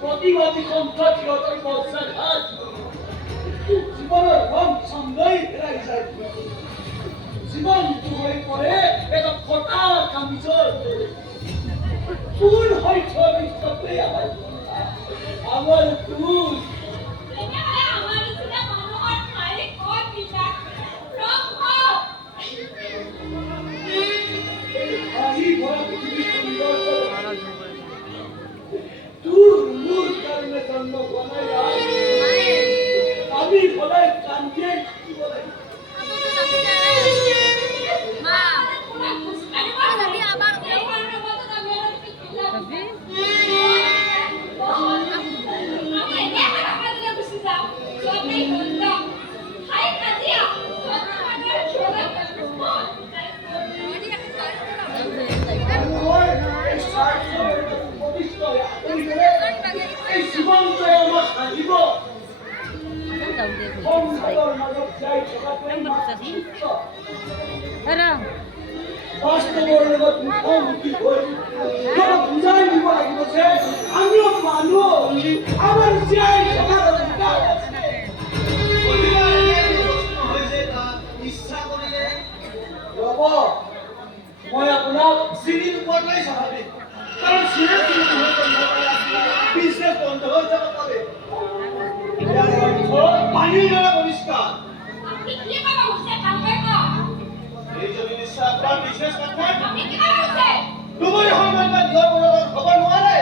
প্রতিবাদী কণ্ঠ চিরতর বর্ষাঘাত জীবনের রং ছন্দই ফেরাই যায় জীবন হয়ে পড়ে এটা ফোটা কামিজর ফুল হয়েছ বিশ্বতে আমার তুল আজি ভরা পৃথিবী সুন্দর জন্ম আমি বলাই কান্দিয়ে কি বলে আমিও মানুষ আমার ইচ্ছা কৰিলে ৰব মই আপোনাক চিনিৰ ওপৰতেই স্বাভাৱিক কাৰণ চিনিৰ বিজনেছ বন্ধ হৈ যাব পাৰে পানীৰ দ্বাৰা পৰিষ্কাৰ এই যদি নিশ্চয় আপোনাৰ বিজনেছ কথা তুমি সময়ত নিজৰ মনত হ'ব নোৱাৰে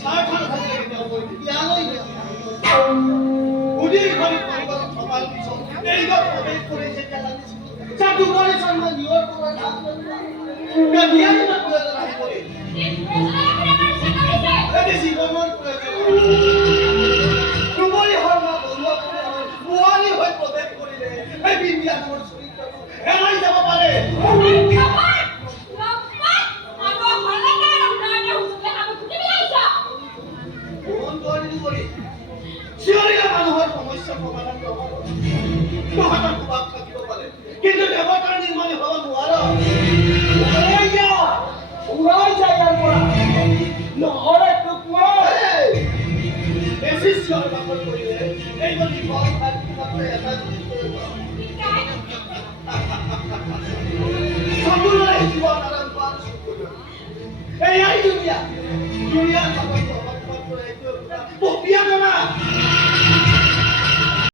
স্বাৰ্থ নাথাকিলে কেতিয়াও কৰি ইয়ালৈ উদিৰ ঘৰি পৰিবত থকাৰ পিছত এইগত প্ৰৱেশ কৰি যেতিয়া লাগিছিল চাটু কৰি জন্ম নিয়ৰ পৰা বিয়াৰ প্ৰয়োজন আহি পৰে এটি জীৱনৰ প্ৰয়োজন তোমাৰি হৰ্মা বৰুৱা বোৱাৰী হৈ প্ৰৱেশ কৰিলে এই বিন্দিয়া নামৰ চৰিত্ৰটো হেৰাই যাব পাৰে চিঞৰিলে মানুহৰ সমস্যা সমাধান নহয় তোমাক থাকিব পাৰে কিন্তু দেৱতাৰ নিৰ্মাণে হ'ব নোৱাৰা উৰাই যায় ইয়াৰ পৰা নহ'লে বেছি চিঞৰ বাখৰ কৰিলে এইটো বিপদ এটা সকলোৰে জীৱন আৰাম পোৱাৰ এয়াই দুনিয়া